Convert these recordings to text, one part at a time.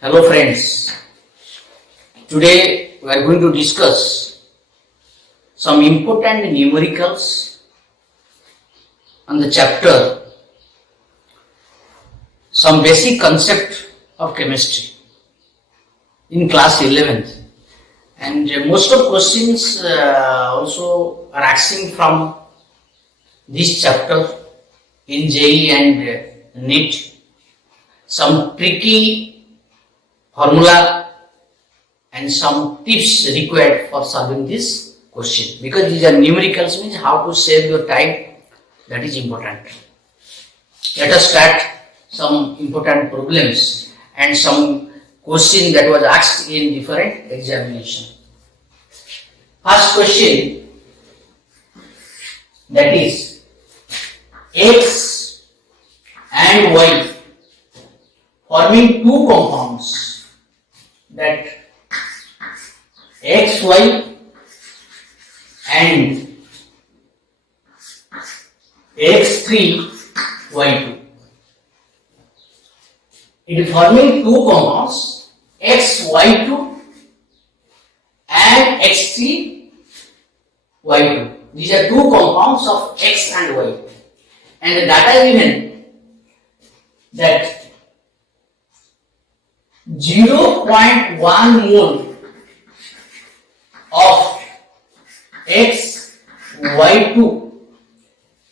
Hello friends, today we are going to discuss some important numericals on the chapter, some basic concept of chemistry in class 11th, and most of questions also are asking from this chapter in JEE and NEET, some tricky formula and some tips required for solving this question, because these are numericals, means how to save your time, that is important. Let us start some important problems and some question that was asked in different examination. First question, that is X and Y forming two compounds, that XY and X3Y2. It is forming two compounds, XY2 and X3Y2. These are two compounds of X and Y. And the data is given that 0.1 mole of XY2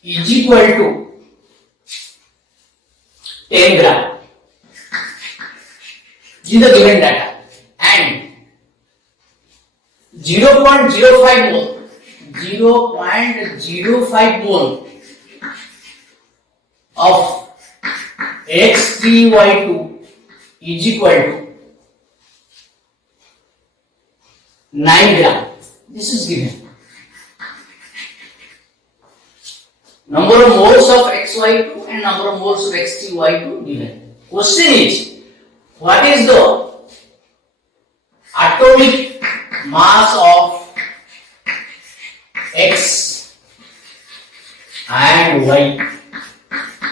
is equal to 10 gram. This is the given data. And 0.05 mole of X3Y2 is equal to 9 gram. This is given. Number of moles of XY2 and number of moles of X3Y2 given. Question is, what is the atomic mass of X and Y?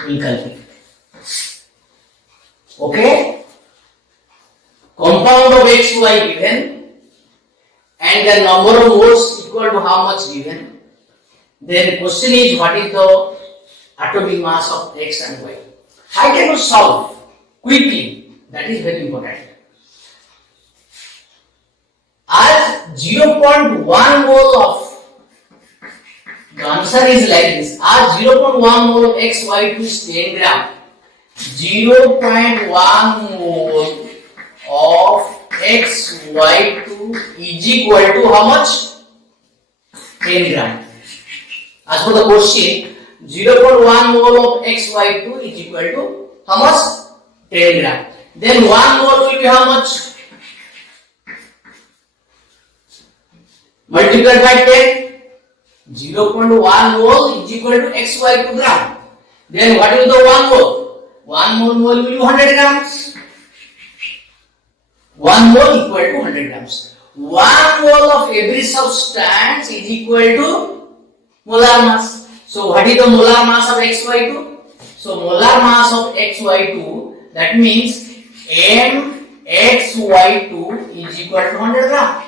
We calculate. Okay? Compound of XY given and the number of moles equal to how much given. Then question is, what is the atomic mass of X and Y? I cannot solve quickly. That is very important. As 0.1 mole of, the answer is like this, as 0.1 mole of XY2 is 10 gram, 0.1 mole of XY2 is equal to how much? 10 gram. As for the question, 0.1 mole of XY2 is equal to how much? 10 gram. Then 1 mole will be how much? Multiplied by 10. 0.1 mole is equal to XY2 gram. Then what is the 1 mole? 1 mole will be 100 grams. 1 mole equal to 100 grams. 1 mole of every substance is equal to molar mass. So what is the molar mass of XY2? So molar mass of XY2, that means MXY2 is equal to 100 gram.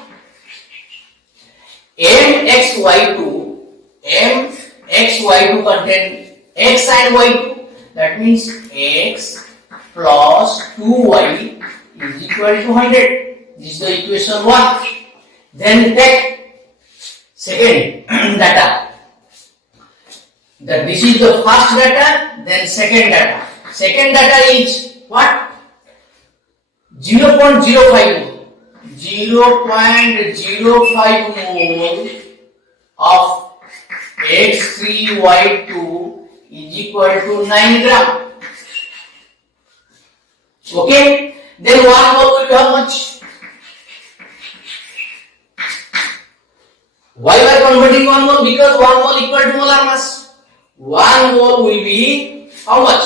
MXY2 contain X and Y2. That means X plus 2Y is equal to 100. This is the equation 1. Then take second data. That this is the first data, then second data. Second data is what? 0.05 mole. 0.05 mole of X3Y2 is equal to 9 gram. Okay? Then 1 mole will be how much? Why we are converting 1 mole? Because 1 mole equal to molar mass. 1 mole will be how much?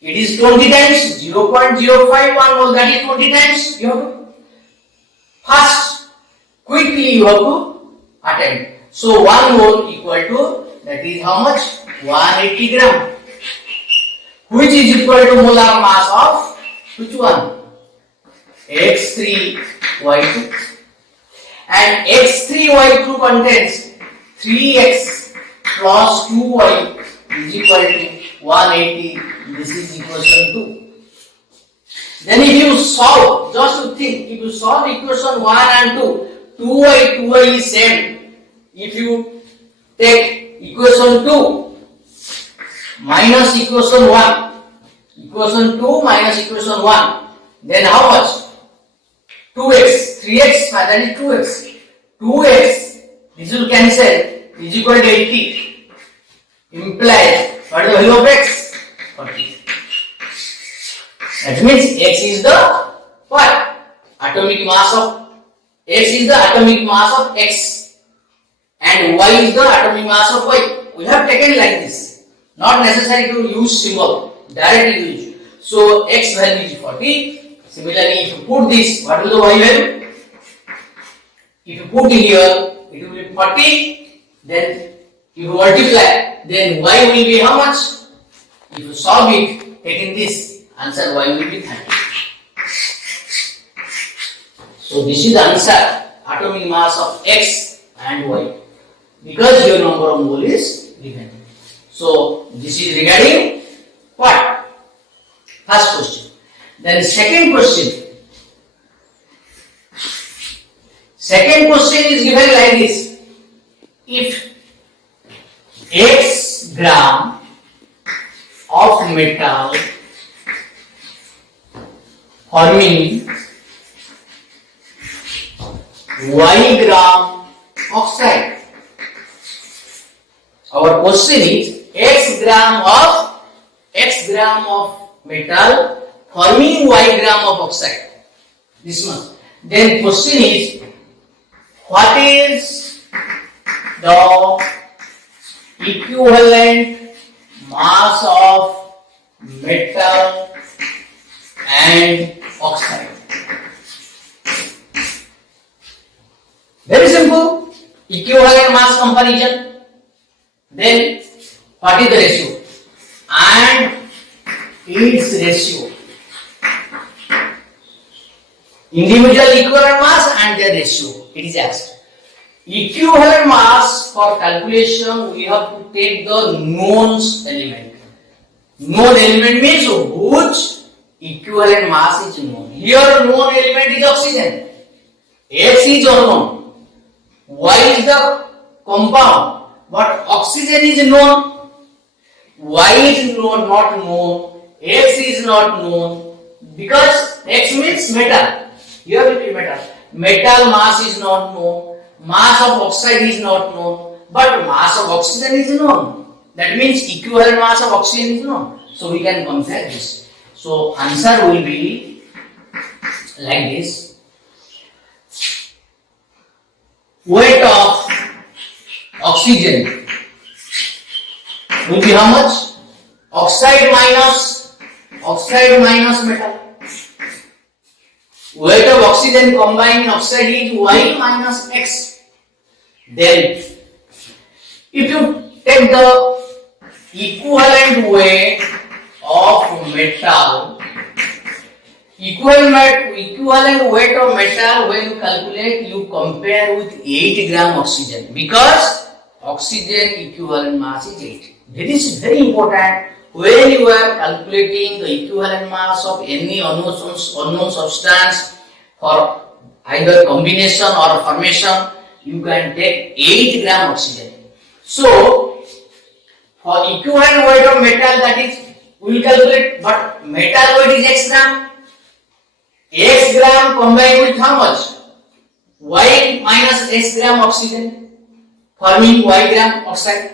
It is 20 times 0.051 mole, that is 20 times. You have to first, quickly you have to attempt. So 1 mole equal to, that is how much? 180 gram, which is equal to molar mass of Which one? X3, Y2. And X3, Y2 contains 3x plus 2y is equal to 180. This is equal to 2. Then if you solve, just to think, if you solve equation 1 and 2, 2y is same. If you take equation 2 minus equation 1, equation 2 minus equation 1, then how much? 2x, 3x, that is 2x. 2x, this will cancel, is equal to 80. Implies, what is the value of x? 40. That means x is the what? Atomic mass of x is the atomic mass of x, and y is the atomic mass of y. We have taken like this. Not necessary to use symbol. Directly use. So x value is 40. Similarly, if you put this, what will the y value? If you put it here, it will be 40. Then if you multiply, then y will be how much? If you solve it, taking this, answer y will be 30. So this is the answer, atomic mass of x and y, because your number of mole is given. So this is regarding what? First question. Then second question. Second question is given like this. If x gram of metal forming y gram oxide. Our question is x gram of metal forming y gram of oxide. This much. Then question is, what is the equivalent mass of metal and oxide? Very simple. Equivalent mass comparison. Then what is the ratio? And its ratio. Individual equivalent mass and their ratio. It is asked. Equivalent mass for calculation, we have to take the known element. Known element means whose equivalent mass is known. Here known element is oxygen. X is unknown. Y is the compound. But oxygen is known. Y is not known. X is not known. Because X means metal. Here it is metal. Metal mass is not known. Mass of oxide is not known. But mass of oxygen is known. That means equivalent mass of oxygen is known. So we can compare this. So answer will be like this. Weight of oxygen will be how much? Oxide minus metal. Weight of oxygen combined oxide is y minus x. Then, if you take the equivalent weight of metal, equivalent weight of metal, when you calculate, you compare with 8 gram oxygen, because oxygen equivalent mass is 8. This is very important. When you are calculating the equivalent mass of any unknown substance for either combination or formation, you can take 8 gram oxygen. So, for equivalent weight of metal, that is, we will calculate, but metal weight is x gram. X gram combined with how much? Y minus x gram oxygen, forming y gram oxide.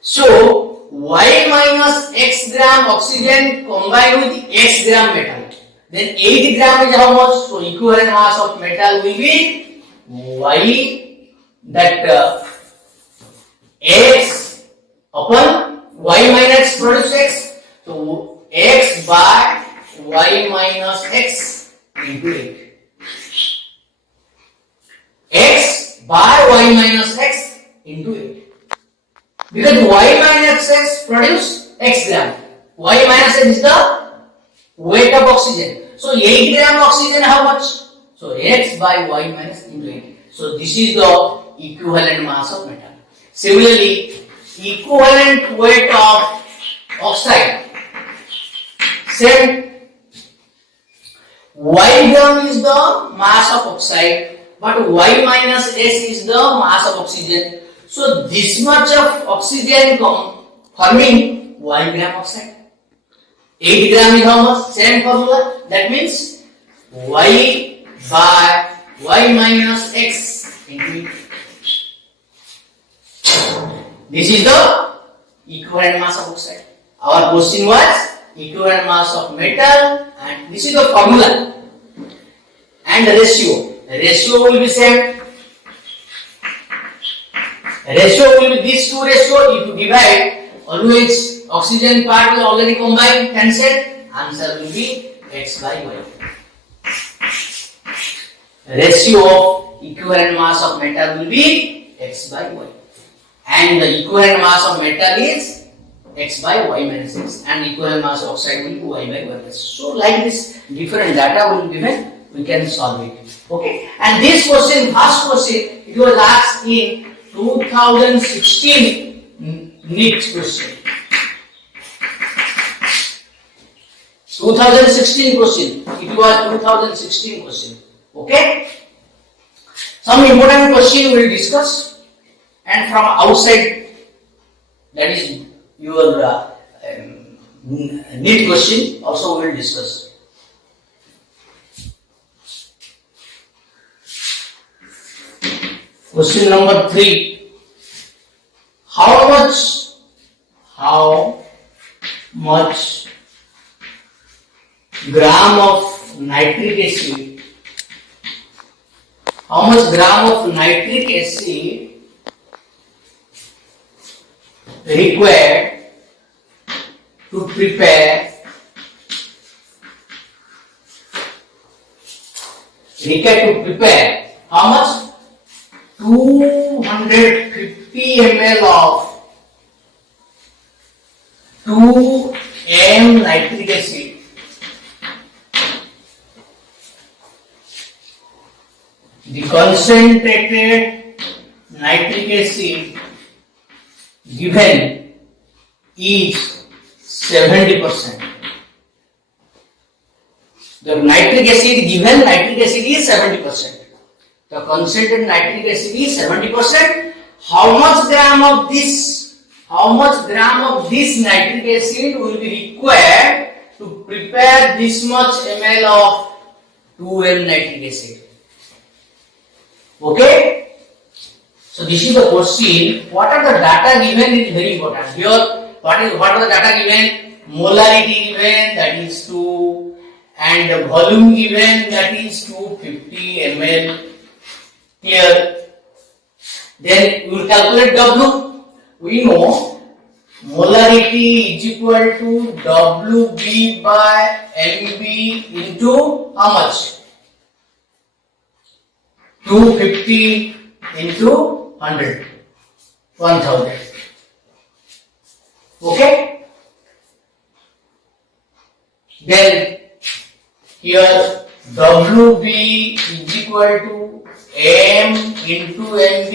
So, y minus x gram oxygen combined with x gram metal. Then 8 gram is how much? So equivalent mass of metal will be y, that x upon y minus produce x. So x by y minus x into 8. X by y minus x into 8. Because y minus x produce x gram. Y minus x is the weight of oxygen. So 8 gram oxygen, how much? So x by y minus into 8. So this is the equivalent mass of metal. Similarly, equivalent weight of oxide. Same. Y gram is the mass of oxide, but y minus s is the mass of oxygen. So this much of oxygen forming 1 gram oxide. 8 gram is how much? Same formula. That means y by y minus x into. This is the equivalent mass of oxide. Our question was equivalent mass of metal, and this is the formula. And the ratio. The ratio will be same. Ratio will be these two ratio. If you divide, always oxygen part will already combine, cancel. Answer will be x by y. Ratio of equivalent mass of metal will be x by y. And the equivalent mass of metal is x by y minus x, and equivalent mass of oxide will be y by y plus. So like this, different data will be given, we can solve it. Okay. And this question, first question, it was asked in 2016 NEET question. 2016 question. It was 2016 question. Okay. Some important question we will discuss, and from outside, that is your NEET question also we will discuss. Question number 3. How much gram of nitric acid? How much gram of nitric acid required to prepare how much? 250 ml of 2m nitric acid the concentrated nitric acid given is 70%. The nitric acid given is 70%. The concentrated nitric acid is 70%. How much gram of this nitric acid will be required to prepare this much ml of 2m nitric acid? Okay. So this is the question. What are the data given is very important. Here, what are the data given? Molarity given, that is 2, and the volume given, that is 250 ml. Here, then we will calculate W. We know molarity is equal to WB by MB into how much? 250 into 100, 1000. Okay. Then here WB is equal to M into MB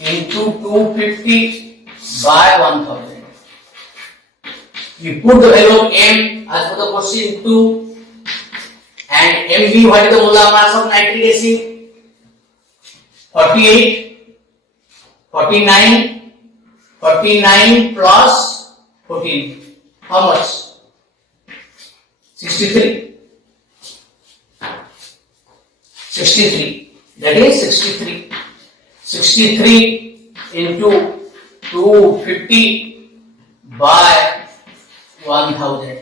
into 250 by 1000. We put the value of M as per the question 2, and MB, what is the molar mass of nitric acid? 48, 49 plus 14. How much? 63. 63. That is 63. 63 into 250 by 1000.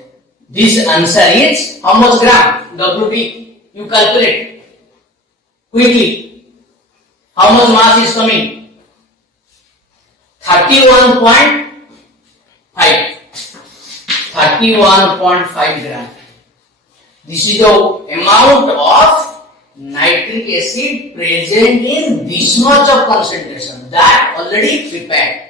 This answer is how much gram? WB. You calculate quickly. How much mass is coming? 31.5. 31.5 gram. This is the amount of nitric acid present in this much of concentration that already prepared.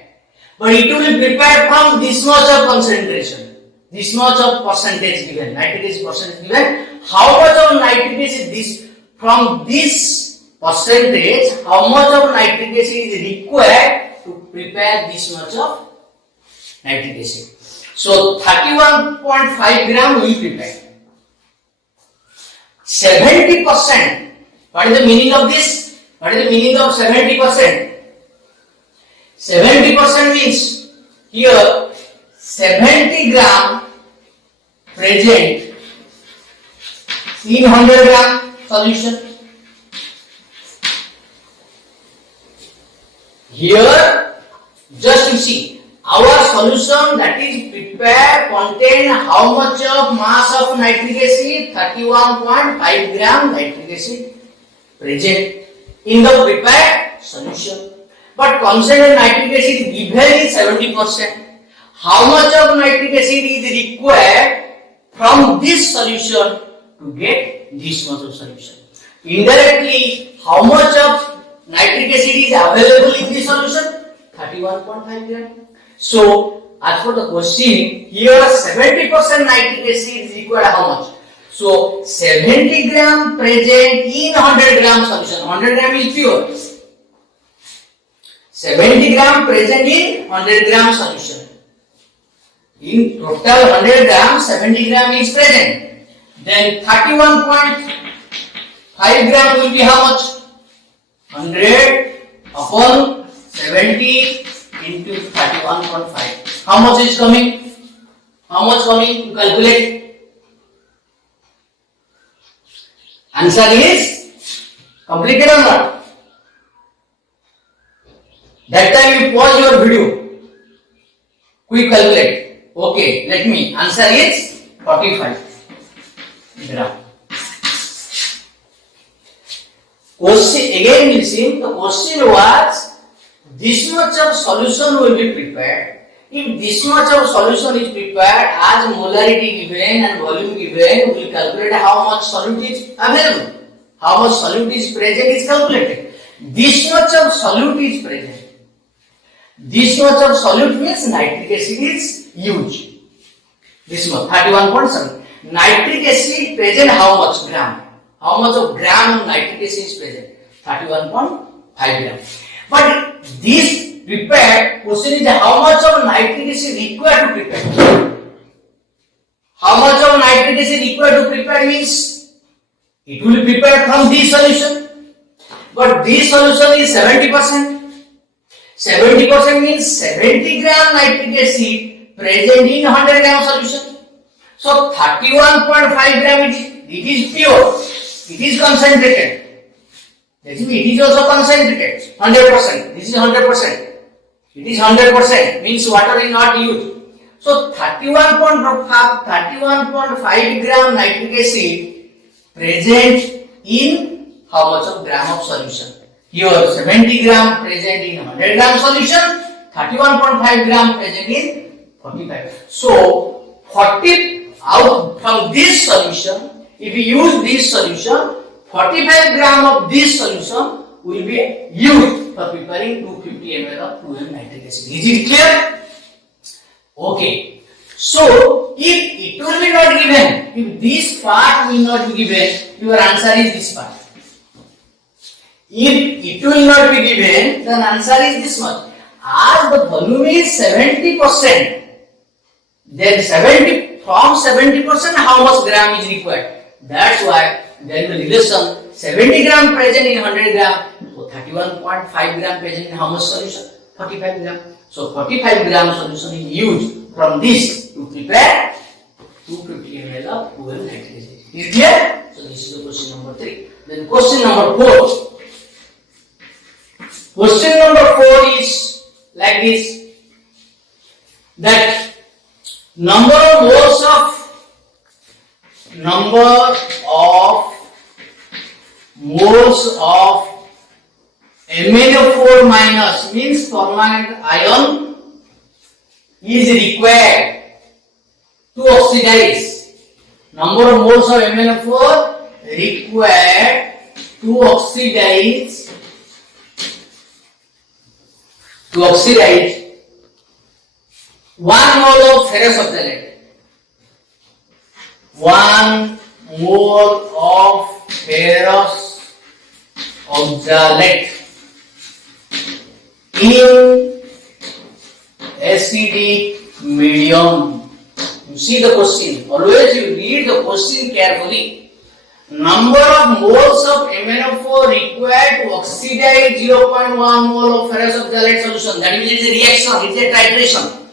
But it will be prepared from this much of concentration. this much of percentage given, nitric acid percentage given, how much of nitric acid this, from this percentage, how much of nitric acid is required to prepare this much of nitric acid. So 31.5 gram we prepare. 70%. What is the meaning of this? What is the meaning of 70%? 70% means here 70 gram present in 100 gram solution. Here, just you see, our solution that is prepared contain how much of mass of nitric acid? 31.5 gram nitric acid present in the prepared solution. But concentrated nitric acid given is 70%. How much of nitric acid is required from this solution to get this much of solution? Indirectly, how much of nitric acid is available in this solution? 31.5 gram. So, as for the question, here 70% nitric acid is required how much? So, 70 gram present in 100 gram solution. 100 gram is pure. 70 gram present in 100 gram solution. In total 100 gram, 70 gram is present. Then 31.5 gram will be how much? 100 upon 70 into 31.5. How much is coming? How much coming to calculate? Answer is complicated or not? That time you pause your video. Quick calculate. Okay, let me. Answer is 45 gram. Question again listen. The question was this much of solution will be prepared. If this much of solution is prepared as molarity given and volume given, we will calculate how much solute is available. How much solute is present is calculated. This much of solute is present. This much of solute means nitric acid is huge. This much, 31.7. Nitric acid present how much gram? How much of gram of nitric acid is present? 31.5 gram. But this prepared question is how much of nitric acid required to prepare? How much of nitric acid required to prepare means it will be prepared from this solution. But this solution is 70%. 70% means 70 gram nitric acid present in 100 gram solution. So 31.5 gram it is pure. It is concentrated. That is, it is also concentrated. 100%. This is 100%. It is 100%. Means water is not used. So 31.5 gram nitric acid present in how much of gram of solution? Here 70 gram present in 100 gram solution, 31.5 gram present in 45. So 40 out from this solution, if we use this solution, 45 gram of this solution will be used for preparing 250 ml of proven nitric acid. Is it clear? Okay. So if it will be not given, if this part will not be given, your answer is this part. If it will not be given, then answer is this much. As the volume is 70%, then 70 from 70% how much gram is required? That's why there is a relation 70 gram present in 100 gram, so 31.5 gram present in how much solution? 45 gram. So 45 gram solution is used from this to prepare 250 ml of proven nitric acid. Is it clear? So this is the question number 3. Then question number 4. Question number 4 is like this, that number of moles of MnO4 minus means permanent ion is required to oxidize. Number of moles of MnO4 required to oxidize 1 mole of ferrous oxalate. 1 mole of ferrous oxalate in acidic medium. You see the question. Always you read the question carefully. Number of moles of MnO4 required to oxidize 0.1 mole of ferrous oxalate solution. That means it is a reaction. It is a titration.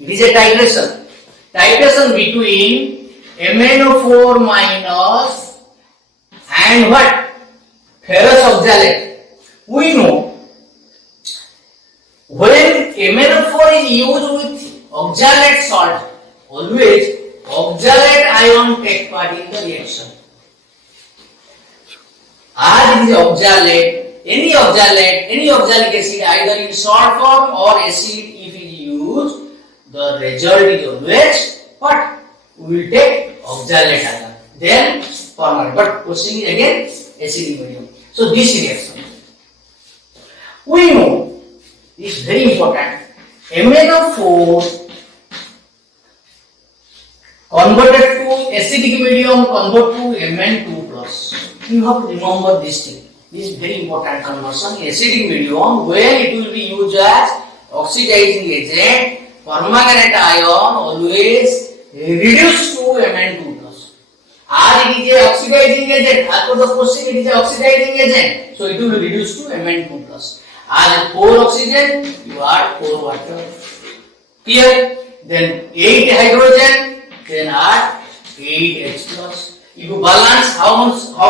It is a titration. Titration between MnO4 minus and what? Ferrous oxalate. We know when MnO4 is used with oxalate salt, always oxalate ion take part in the reaction. As it is oxalate, any oxalic acid either in salt form or acid if it is used, the result is always what? We will take oxalate ion. Then permanent. But question is again acidic medium. So this reaction. We know is very important. MnO4 converted to acidic medium convert to Mn2 plus. You have to remember this thing. This is very important conversion. Acidic medium, when it will be used as oxidizing agent, permanganate ion always reduced to Mn2 plus. As it is a oxidizing agent, as per the question it is a oxidizing agent, so it will be reduced to Mn2 plus. As 4 oxygen, you add 4 water. Clear? Then 8 hydrogen, then add 8H plus. If you balance, how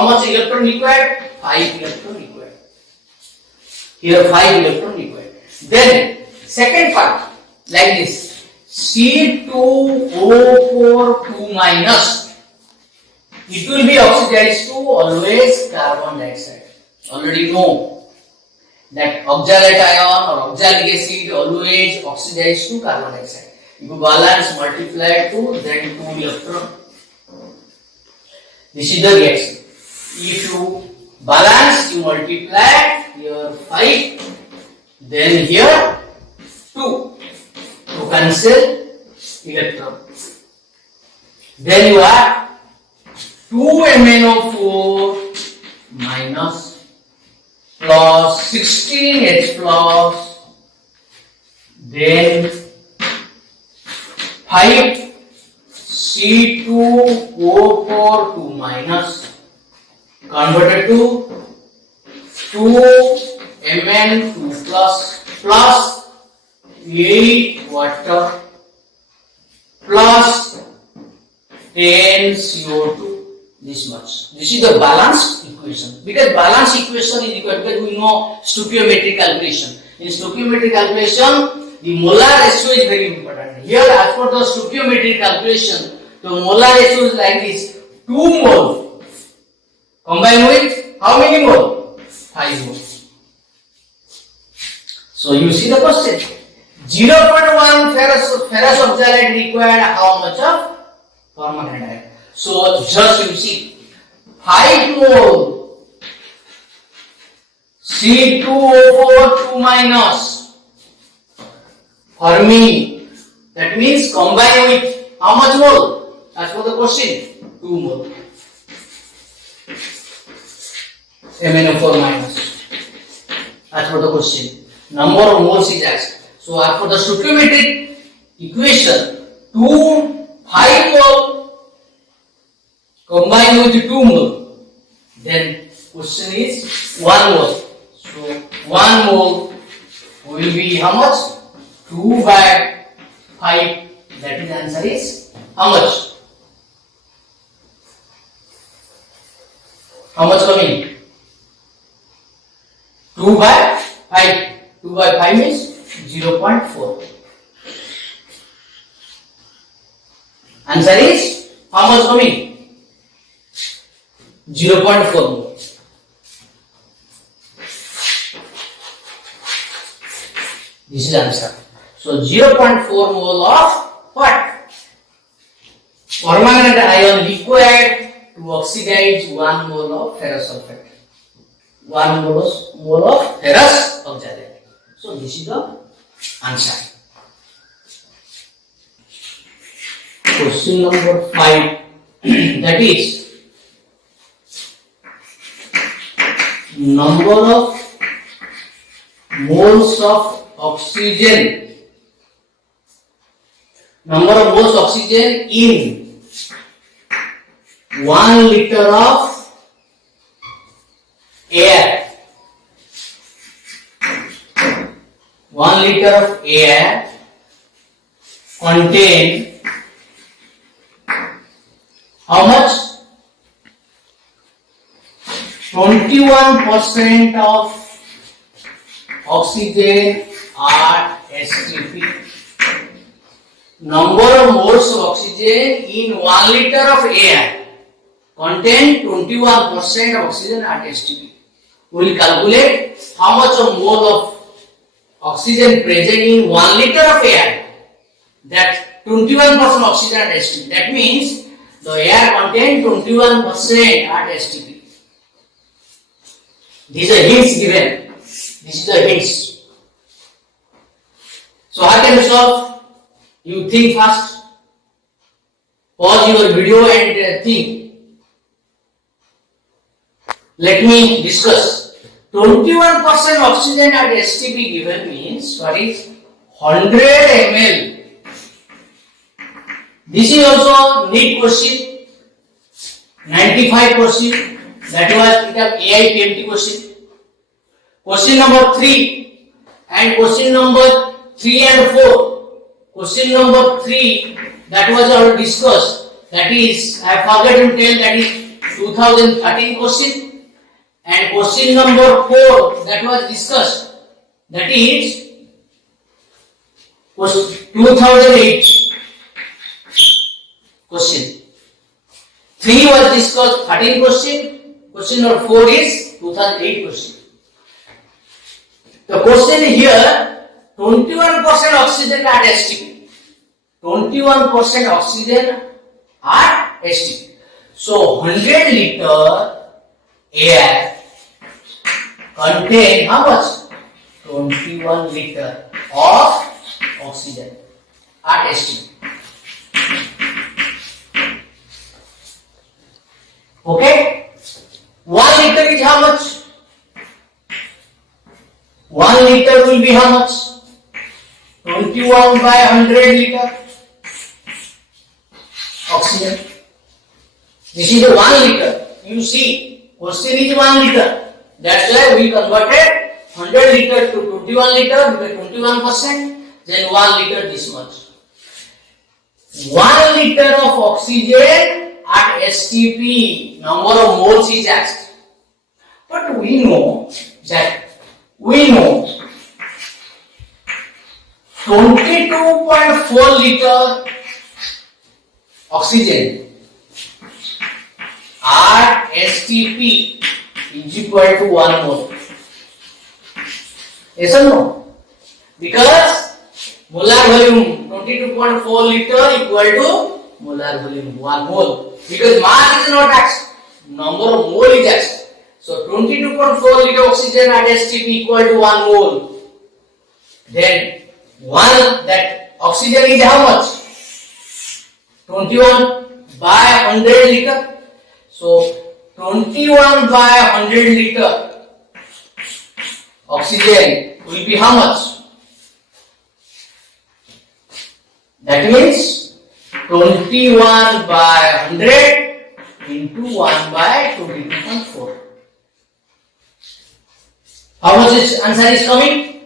much electron required? 5 electron required. Here 5 electron required. Then second part like this: C2O4 2 minus. It will be oxidized to always carbon dioxide. Already know that oxalate ion or oxalic acid always oxidized to carbon dioxide. If you balance, multiply 2, then 2 electron. This is the reaction. If you balance, you multiply here 5, then here 2 to cancel electron. Then you add 2 MnO4 minus plus 16H plus, then 5 C2O4 2 minus converted to 2 Mn2 plus 8 water plus 10 CO2. This much. This is the balanced equation. Because balanced equation is equal, because we know stoichiometric calculation. In stoichiometric calculation, the molar ratio is very important. Here, as per the stoichiometric calculation, the molar ratio is like this: 2 mole combined with how many mole? 5 mole. So you see the question. 0.1 ferrous oxalate required how much of permanganate ion? So just you see 5 mole C2O4 2 minus Fermi. That means combine with how much mole? As for the question, 2 mole. MnO4 minus. As for the question, number of moles is asked. So as for the stoichiometric equation, 5 mole combined with 2 mole, then question is 1 mole. So 1 mole will be how much? 2 by 5. That is answer is how much? How much coming? 2 by 5. 2 by 5 means 0.4. Answer is how much coming? 0.4 mole. This is answer. So 0.4 mole of what? Permanganate ion required to oxidize 1 mole of ferrous sulfate. 1 mole of ferrous oxalate. So this is the answer. Question number 5. that is number of moles of oxygen, number of moles oxygen in 1 liter of air. 1 liter of air contain how much? 21% of oxygen at STP. Number of moles of oxygen in 1 liter of air contain 21% of oxygen at STP. We will calculate how much of mole of oxygen present in 1 liter of air. That 21% oxygen at STP. That means the air contains 21% at STP. These are hints given. This is the hints. So how can you solve? You think fast. Pause your video and think. Let me discuss. 21% oxygen at STP given means what is 100 ml. This is also NEET question. 95%. That was AIPMT question. Question number 3 and question number 3 and 4. Question number 3 that was already discussed. That is, I forgot to tell, that is 2013 question. And question number 4 that was discussed. That is 2008 question. 3 was discussed, 13 question. Question number 4 is 2008 question. The question here, 21% oxygen at STP. 21% oxygen at STP. So 100 liter air contain how much? 21 liter of oxygen at STP. Okay? 1 liter is how much? 1 liter will be how much? 21 by 100 liter oxygen. This is a 1 liter. You see, question is 1 liter. That's why we converted 100 liter to 21 liter with 21%. Then 1 liter this much. 1 liter of oxygen at STP, number of moles is asked. But we know 22.4 liter oxygen at STP is equal to 1 mole. Yes or no? Because molar volume 22.4 liter equal to molar volume 1 mole. Because mass is not asked, number of mole is asked. So 22.4 liter oxygen at STP equal to 1 mole. Then that oxygen is how much? 21 by 100 liter. So 21 by 100 liter oxygen will be how much? That means 21 by 100 into 1 by 22.4. How much is answer is coming?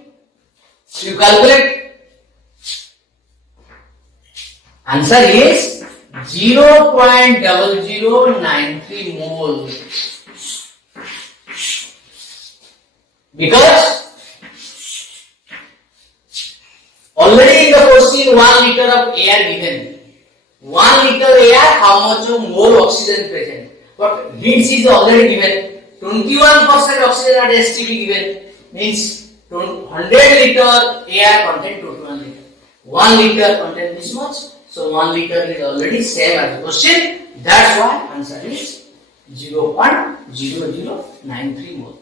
You calculate. Answer is 0.0093 mole. Because already in the question 1 liter of air given. 1 liter air, how much of mole oxygen present? But hints is already given. 21% oxygen at STP given means 100 liter air contain 21 liter. 1 liter contain this much. So 1 liter is already same as the question. That's why answer is 0.0093 mole.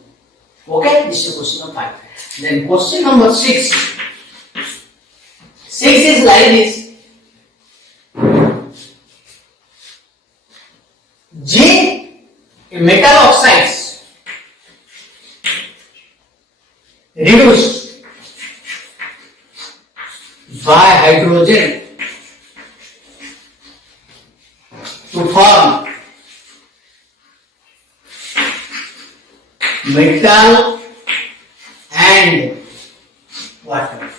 Okay, this is question number 5. Then question number 6. 6 is like this. zinc metal oxides reduced by hydrogen to form metal and water.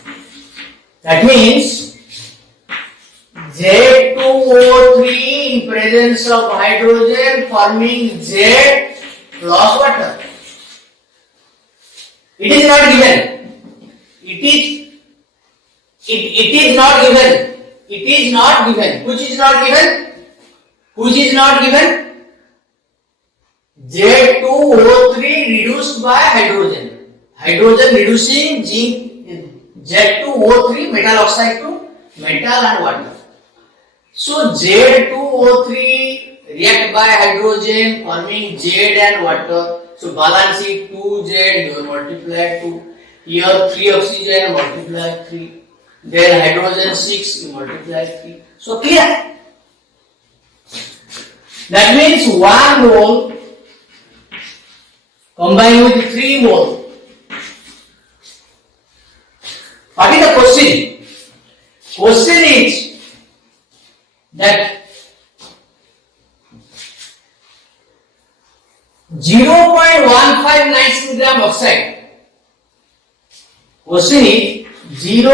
That means Z2O3 in presence of hydrogen forming Z plus water. It is not given. It is not given. It is not given. Which is not given? Which is not given? Z2O3 reduced by hydrogen. Hydrogen reducing zinc Z2O3 metal oxide to metal and water. So Z2O3 react by hydrogen forming Z and water. So balance it 2Z, you multiply 2. Here 3 oxygen, multiply 3. Then hydrogen 6, you multiply 3. So clear? That means 1 mole combined with 3 mole. What is the question? Question is that 0.159 gram oxide. Question is 0.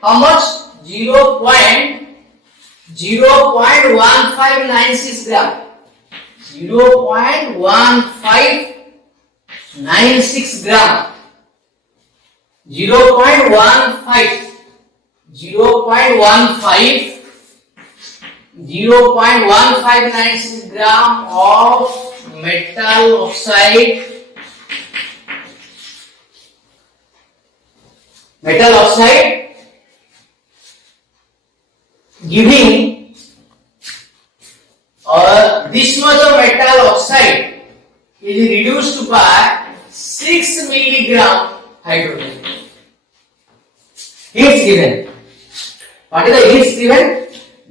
How much? 0.1596 gram. 0.1596 gram. 0.1596 gram of metal oxide giving this much of metal oxide is reduced by 6 milligram hydrogen. Heat given. What is the heat given?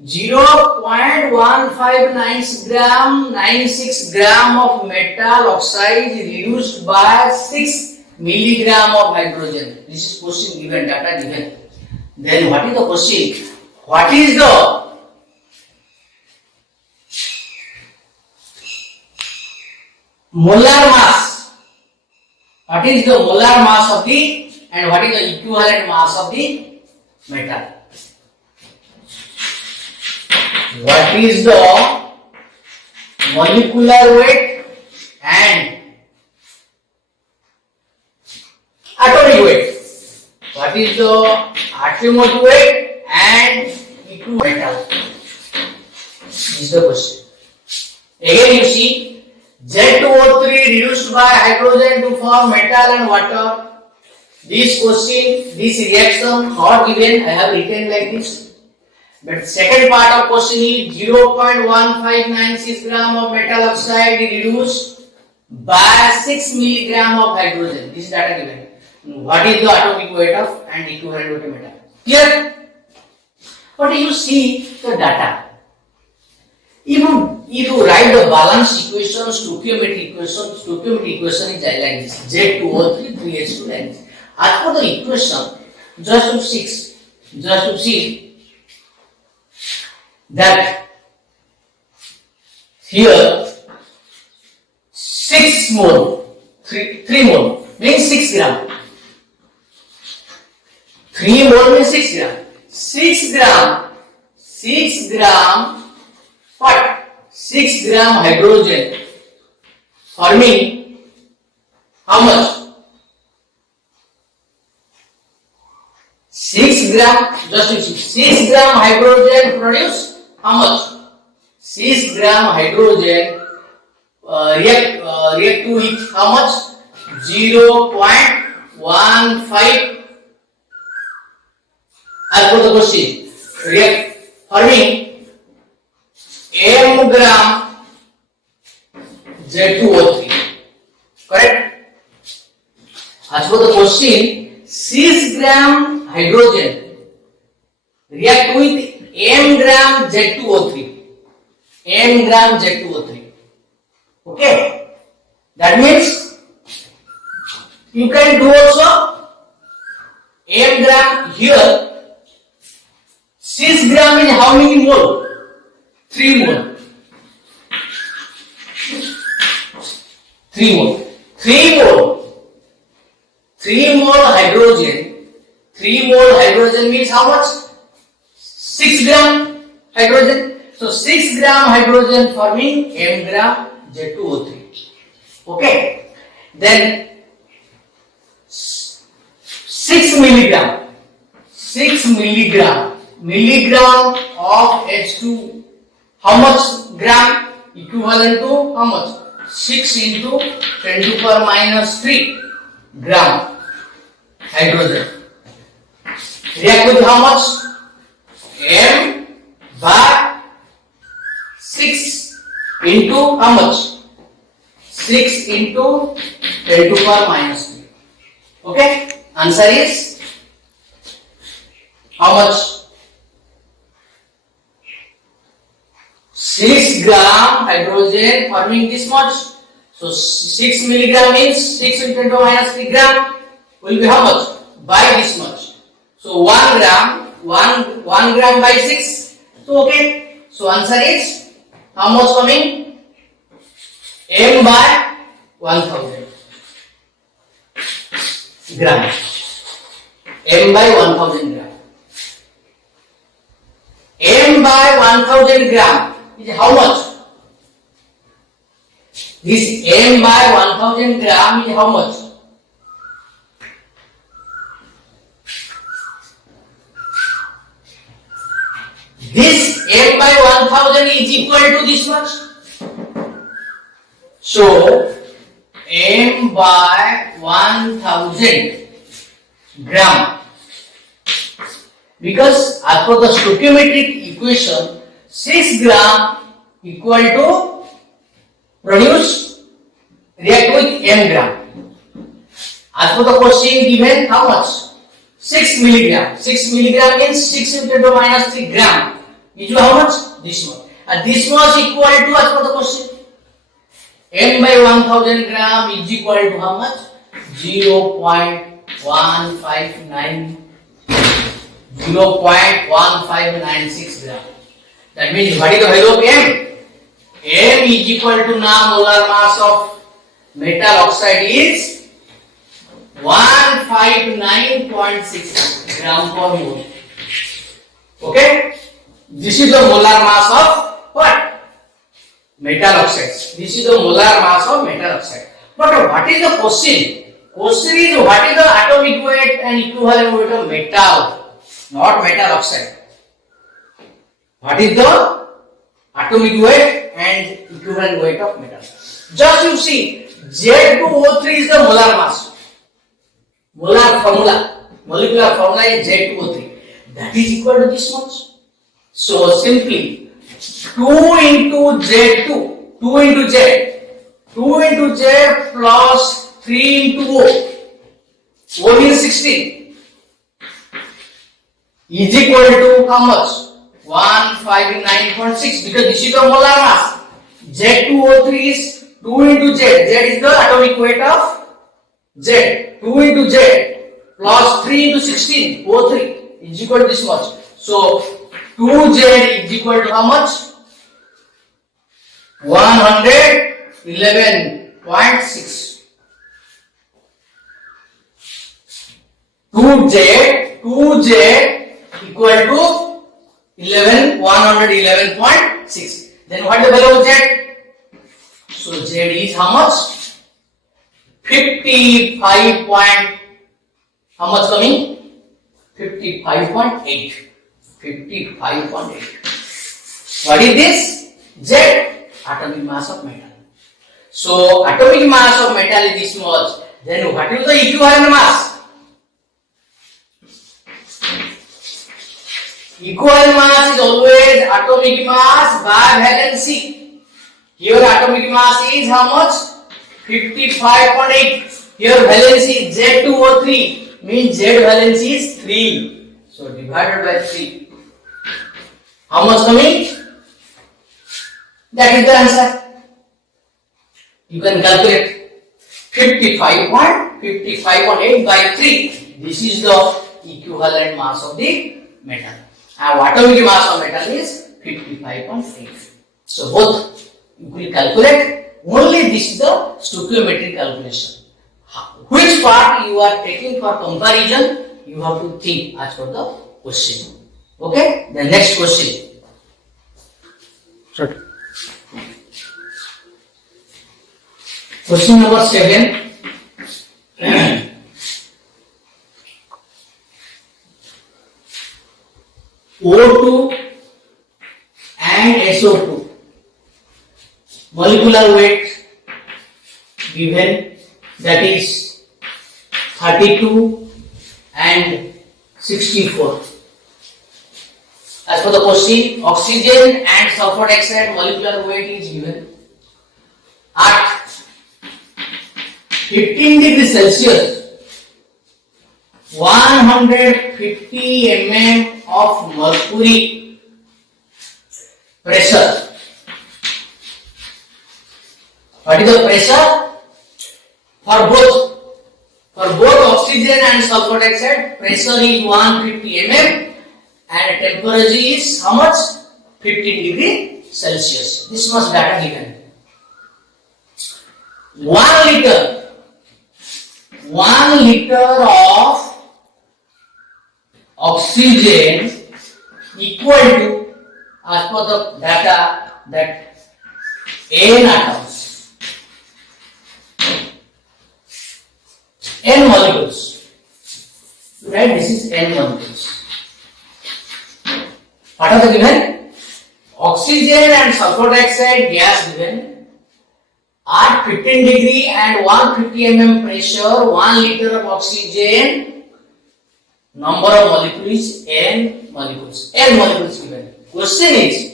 0.15996 gram of metal oxide is reduced by 6 milligram of hydrogen. This is question given, data given. Then what is the question? What is the molar mass? What is the molar mass of the and what is the equivalent mass of the metal? What is the molecular weight and atomic weight? What is the atomic weight and equivalent metal? This is the question. Again you see Z2O3 reduced by hydrogen to form metal and water. This question, this reaction not given, I have written like this. But second part of question is 0.1596 gram of metal oxide reduced by 6 milligram of hydrogen. This is data given. What is the atomic weight of and equivalent weight of metal? Clear? But you see the data. If you write the balance equation, stoichiometric equation is like this. Z2O3 3H2 like this. As for the equation, just to see that here 6 mole, 3 mole means 6 gram. 3 mole means 6 gram. 6 gram, what? 6 gram hydrogen forming how much? 6 gram, just to see, 6 gram hydrogen produce how much? 6 gram hydrogen react with how much? 0.15. As for the question, react forming m gram Z2O3. Correct? As for the question, 6 gram hydrogen react with m gram Z2O3. m gram Z2O3. Okay, that means you can do also m gram here. 6 gram is how many mole? 3 mole. 3 mole. 3 mole. 3 mole hydrogen. 3 mole hydrogen means how much? 6 gram hydrogen. So 6 gram hydrogen forming m gram Z2O3. Okay. Then 6 milligram. 6 milligram of H2. How much gram? Equivalent to how much? 6 into 10 to the power minus 3 gram hydrogen. React with how much? M by 6 into how much? 6 into 10 to the power minus 3. Okay? Answer is how much? 6 gram hydrogen forming this much. So 6 milligram means 6 into 10 to the minus 3 gram will be how much? By this much. So 1 gram, 1 gram by 6. So okay. So answer is how much coming? M by 1000 gram. M by 1000 gram. M by 1000 gram is how much? This M by 1000 gram is how much? This M by 1000 is equal to this much. So M by 1000 gram, because as per the stoichiometric equation 6 gram equal to produce react with m gram. As per the question given how much? 6 milligram. 6 milligram means 6 into 10 to the minus 3 gram. Is how much? This much. And this much equal to as per the question. M by 1000 gram is equal to how much? 0.1596 gram. That means what is the value of M? M is equal to now molar mass of metal oxide is 159.6 gram per mole. Okay? This is the molar mass of what? Metal oxides. This is the molar mass of metal oxide. But what is the question? Question is what is the atomic weight and equivalent weight of metal, not metal oxide. What is the atomic weight and equivalent weight of metal? Just you see, Z2O3 is the molar mass. Molar formula, molecular formula is Z2O3. That is equal to this much. So simply 2 into Z2, 2 into Z, 2 into Z plus 3 into O, O means 16, is equal to how much? 159.6, because this is the molar mass. Z2O3 is 2 into Z, Z is the atomic weight of Z, 2 into Z plus 3 into 16, O3 is equal to this much. So 2Z is equal to how much? 111.6. 2Z equal to 111.6. Then what is the value of Z? So Z is how much? 55 point, how much coming? 55.8. 55.8. What is this? Z, atomic mass of metal. So atomic mass of metal is this much. Then what is the equivalent mass? Equivalent mass is always atomic mass by valency. Here atomic mass is how much? 55.8. Here valency Z2O3 means Z valency is 3. So divided by 3. How much coming? That is the answer. You can calculate 55.8 by 3. This is the equivalent mass of the metal. And atomic mass of metal is 55.8. So both you will calculate. Only this is the stoichiometric calculation. Which part you are taking for comparison, you have to think as per the question. Okay? The next question. Sure. Question number 7. O2 and SO2 molecular weight given, that is 32 and 64. As per the question, oxygen and sulfur dioxide molecular weight is given at 15 degrees Celsius, 150 mm of mercury pressure. What is the pressure? For both oxygen and sulfur dioxide, pressure is 150 mm and temperature is how much? 15 degrees Celsius. This much data given. 1 liter of oxygen equal to, as per the data, that N atoms, N molecules. Right? This is N molecules. What are the given? Oxygen and sulfur dioxide gas given at 15 degree and 150 mm pressure, 1 liter of oxygen, number of molecules N molecules. N molecules given. Question is,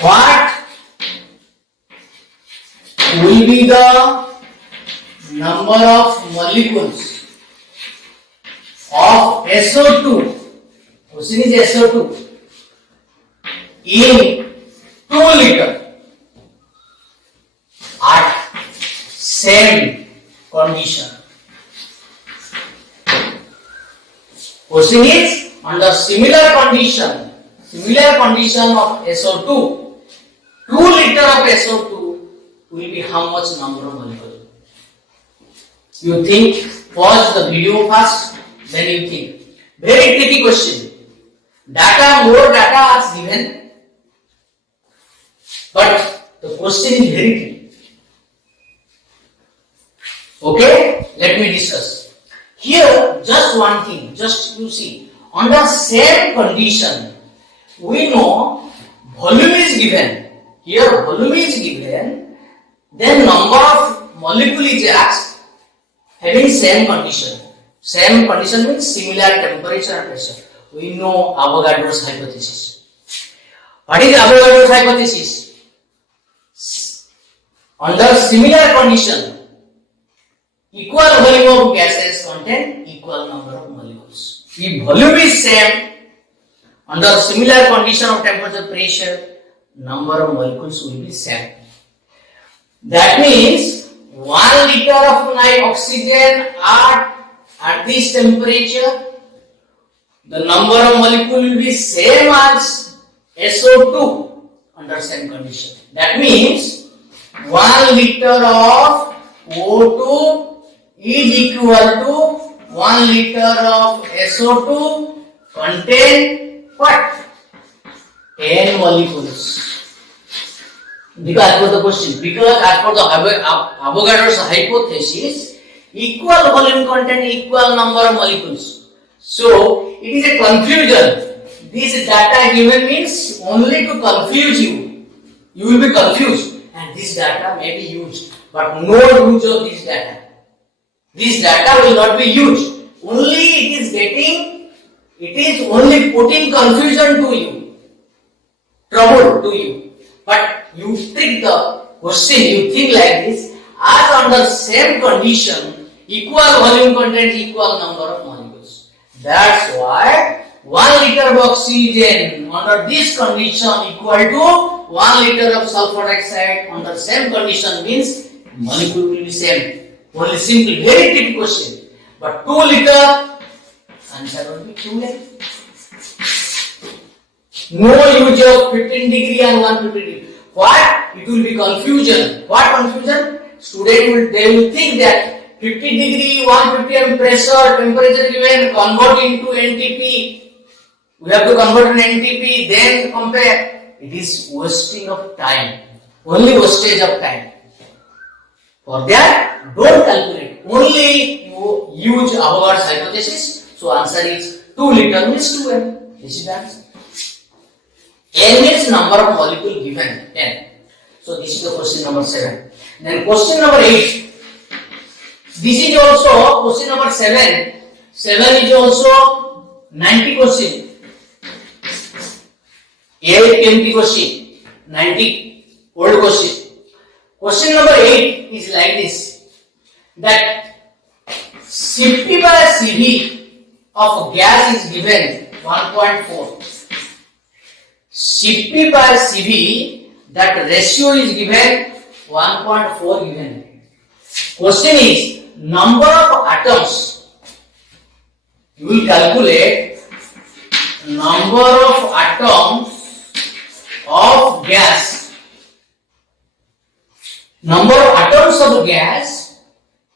what will be the number of molecules of SO2? Question is SO2 in 2 liter at same condition. Question is, under similar condition of SO2, 2 liter of SO2 will be how much number of molecules? You think, pause the video first, then you think. Very tricky question. More data is given, but the question is very tricky. Okay, let me discuss. Here, just one thing, just you see, under same condition, we know volume is given. Here, volume is given, then number of molecule is asked, having same condition. Same condition means similar temperature and pressure. We know Avogadro's hypothesis. What is Avogadro's hypothesis? Under similar condition, equal volume of gases contain equal number of molecules. If volume is same, under similar condition of temperature, pressure, number of molecules will be same. That means 1 liter of oxygen at this temperature, the number of molecule will be same as SO2 under same condition. That means 1 liter of O2 is equal to 1 liter of SO2 contain what? N molecules. Because as per the question, because as per the Avogadro's hypothesis, equal volume contain equal number of molecules. So it is a confusion. This data given means only to confuse you. You will be confused, and this data may be used, but no use of this data. This data will not be used. Only it is only putting confusion to you, trouble to you. But you take the question, you think like this, as under same condition, equal volume contains equal number of molecules. That's why 1 liter of oxygen under this condition equal to 1 liter of sulfur dioxide on the same condition means molecule will be same. Only simple, very tricky question. But 2 liter, answer will be 2L. No use of 15 degree and 150 degree. What? It will be confusion. What confusion? They will think that 50 degree, 150 and pressure, temperature given, convert into NTP. We have to convert in NTP, then compare. It is wasting of time. Only wastage of time. For that, don't calculate. Only you use Avogadro's hypothesis. So answer is 2 liter means 2L. This is the answer. N means number of molecule given, 10. So this is the question number 7. Then question number 8. This is also question number 7. 7 is also 90 question. 8 empty question. 90 old question. Question number 8 is like this. That Cp by Cv of gas is given 1.4. Cp by Cv, that ratio is given 1.4 given. Question is number of atoms. You will calculate number of atoms of gas. Number of atoms of gas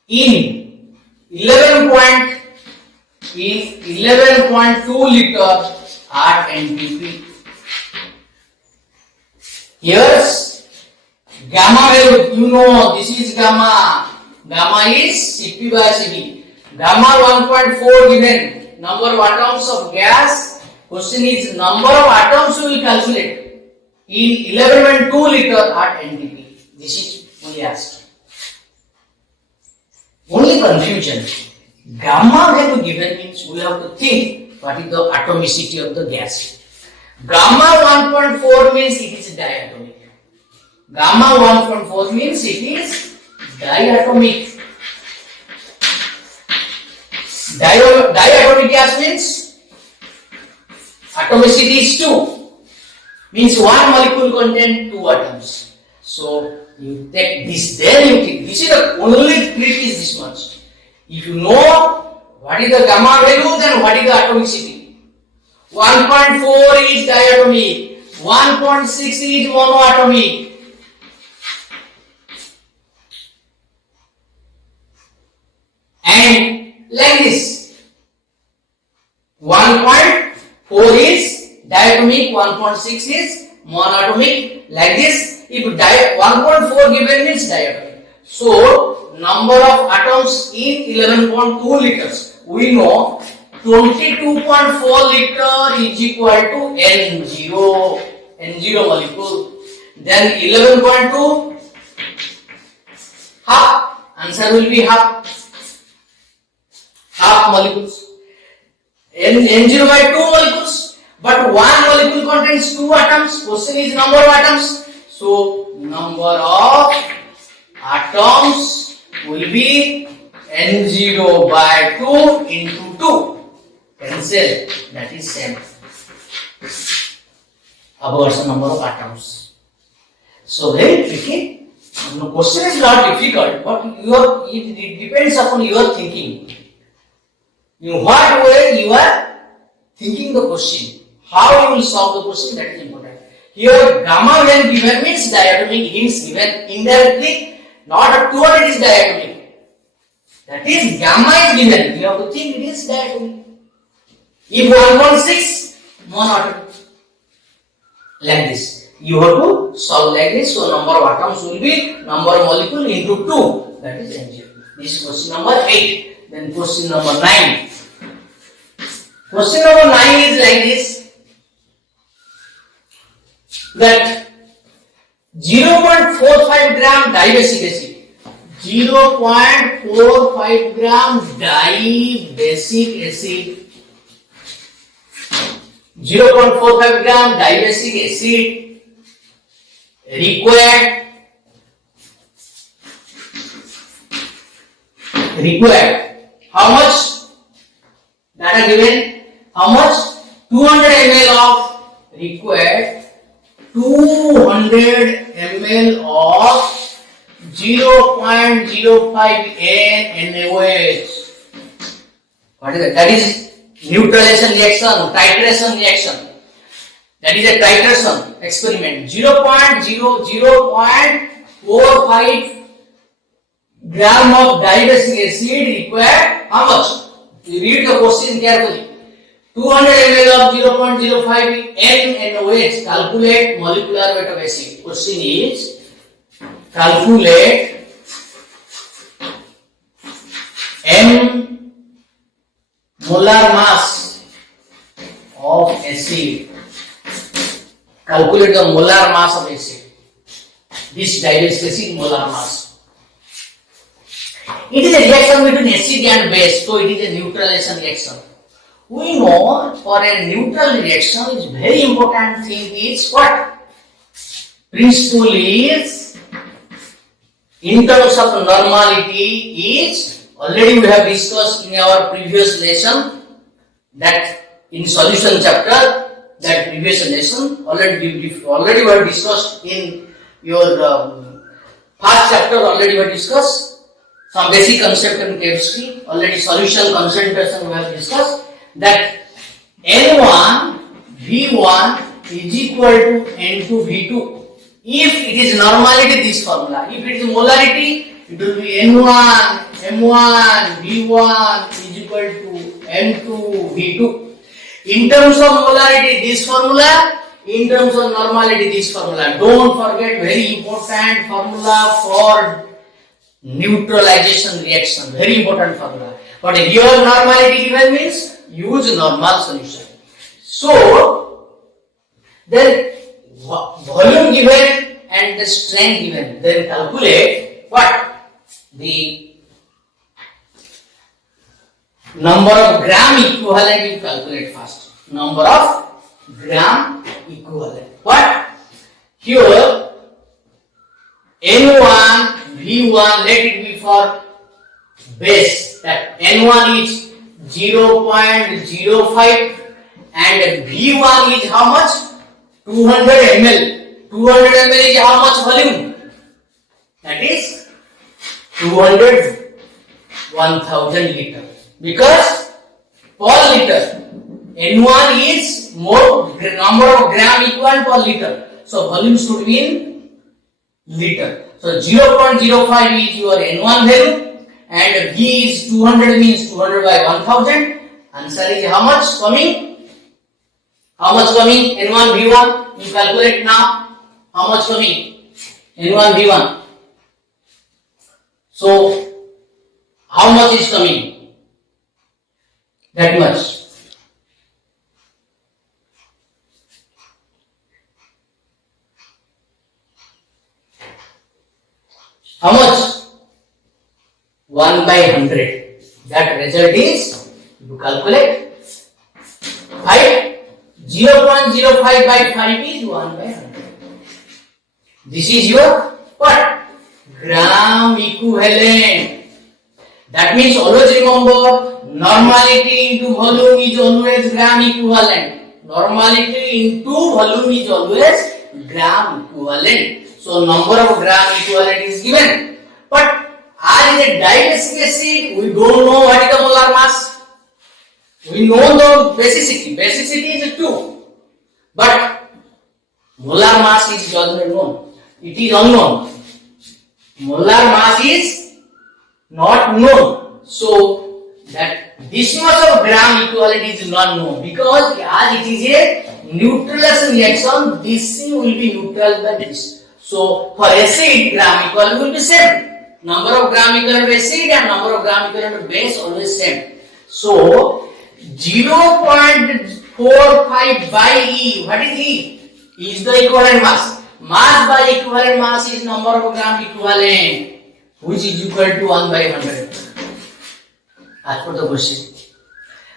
in 11.2 liter at NTP. Here's gamma value. You know this is gamma. Gamma is Cp by Cv. Gamma 1.4 given. Number of atoms of gas. Question is number of atoms we will calculate in 11.2 liter at NTP. This is only asked. Only confusion. Gamma value given means we have to think what is the atomicity of the gas. Gamma 1.4 means it is diatomic. Gamma 1.4 means it is diatomic. Diatomic gas means atomicity is 2. Means one molecule contains 2 atoms. So you take this, then you think. This is the only trick is this much. If you know what is the gamma value, then what is the atomicity? 1.4 is diatomic, 1.6 is monoatomic. And like this, 1.4 is diatomic, 1.6 is monoatomic. Like this, if 1.4 given means diatomic. So, number of atoms in 11.2 liters. We know 22.4 liter is equal to N0 molecule. Then 11.2 half. Answer will be half molecules. N0 by 2 molecules. But one molecule contains 2 atoms. Question is number of atoms. So number of atoms will be N0 by 2 into 2. Cancel, that is same. Avogadro's number of atoms. So very tricky. The question is not difficult, but it depends upon your thinking. In what way you are thinking the question. How you will solve the question, that is important. Here gamma when given means diatomic, hints given indirectly, not at all it is diatomic. That is gamma is given. You have to think it is diatomic. If 1.6 monoatomic, like this, you have to solve like this. So number of atoms will be number of molecule into 2. That is N0. This is question number 8. Then question number 9. Question number 9 is like this. That 0.45 gram dibasic acid. 0.45 gram dibasic acid. 0.45 gram dibasic acid required how much? Data given how much? 200 ml of required 200 200 ml of 0.05 N NaOH. What is that? That is neutralization reaction, titration reaction. That is a titration experiment. 0.45 gram of dilactic acid required how much? You read the question carefully. 200 ml of 0.05 NaOH. Calculate molecular weight of acid. Question is calculate M molar mass of acid. Calculate the molar mass of acid. This dilactic acid molar mass. It is a reaction between acid and base, so it is a neutralization reaction. We know for a neutral reaction, is very important thing is what? Principle is, in terms of normality is, already we have discussed in our previous lesson, that in solution chapter, that previous lesson, already we have discussed in your first chapter, already we have discussed some basic concept in chemistry, already solution concentration we have discussed, that N1 V1 is equal to N2 V2. If it is normality, this formula. If it is molarity, it will be N1 M1 V1 is equal to M2 V2. In terms of molarity, this formula. In terms of normality, this formula. Don't forget, very important formula for neutralization reaction. Very important formula. But here normality given means use normal solution. So then volume given and the strength given. Then calculate what? The number of gram equivalent you calculate first. Number of gram equivalent. What? Here N1 V1, let it be for base. That N1 is 0.05 and V1 is how much? 200 ml. 200 ml is how much volume? That is 200 1000 liter. Because per liter, N1 is more number of gram equivalent per liter. So volume should be in liter. So 0.05 is your N1 value and V is 200 means 200 by 1000. Answer is how much coming? How much coming? N1 V1. You calculate now. How much coming? N1 V1. So how much is coming? That much. How much? 1 by 100. That result is, you calculate 5. 0.05 by 5 is 1 by 100. This is your what? Gram equivalent. That means always remember, normality into volume is always gram equivalent. Normality into volume is always gram equivalent. So number of gram equivalent is given. But R is a dilactic acid, we don't know what is the molar mass. We know the basicity. Basicity is 2. But molar mass is unknown. It is unknown. Molar mass is not known. So that this much of gram equivalent is not known. Because as it is a neutralization reaction, this will be neutralized by this. So for acid, gram equivalent will be same. Number of gram equivalent of acid and number of gram equivalent of base always same. So 0.45 by E. What is E? E is the equivalent mass. Mass by equivalent mass is number of gram equivalent, which is equal to 1 by 100. As per the question.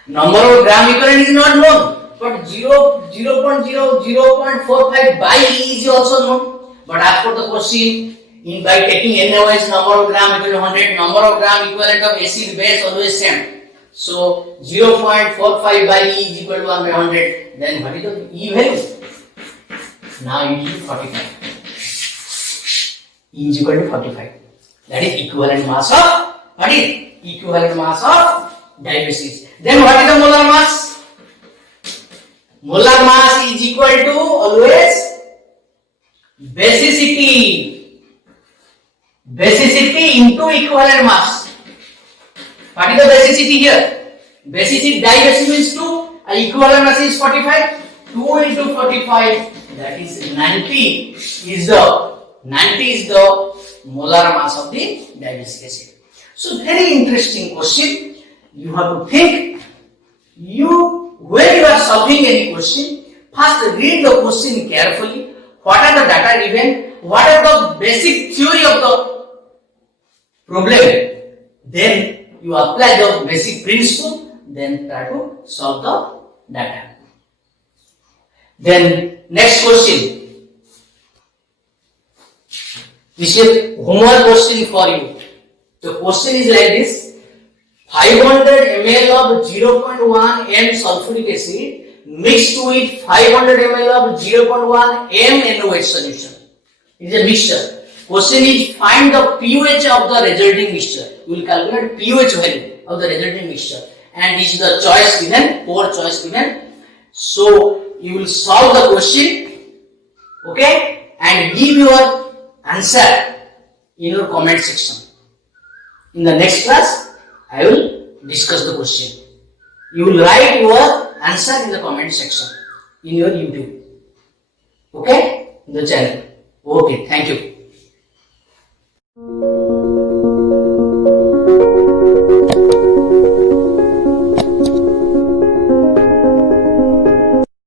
Number of gram equivalent is not known, but 0.45 by E is also known. But as per the question, by taking NaOH, number of gram equivalent 100, number of gram equivalent of acid base always same. So 0.45 by E is equal to 1 by 100. Then what is the E value? Now E is 45. E is equal to 45. That is equivalent mass of, what is equivalent mass of dibasis. Then what is the molar mass? Molar mass is equal to always basicity. Basicity into equivalent mass. What is the basicity here? Basicity dibasis means 2. Equivalent mass is 45. 2 into 45, that is 90 is the molar mass of the diabasis acid. So very interesting question. You have to think. When you are solving any question, first read the question carefully. What are the data given? What are the basic theory of the problem? Then you apply the basic principle. Then try to solve the data. Then next question. This is homework question for you. The question is like this: 500 ml of 0.1 m sulfuric acid mixed with 500 ml of 0.1 m NaOH solution. It is a mixture. Question is find the pH of the resulting mixture. We will calculate pH value of the resulting mixture, and this is the choice given, 4 choice given. So you will solve the question, okay, and give your answer in your comment section. In the next class, I will discuss the question. You will write your answer in the comment section in your YouTube, okay, in the channel. Okay, thank you.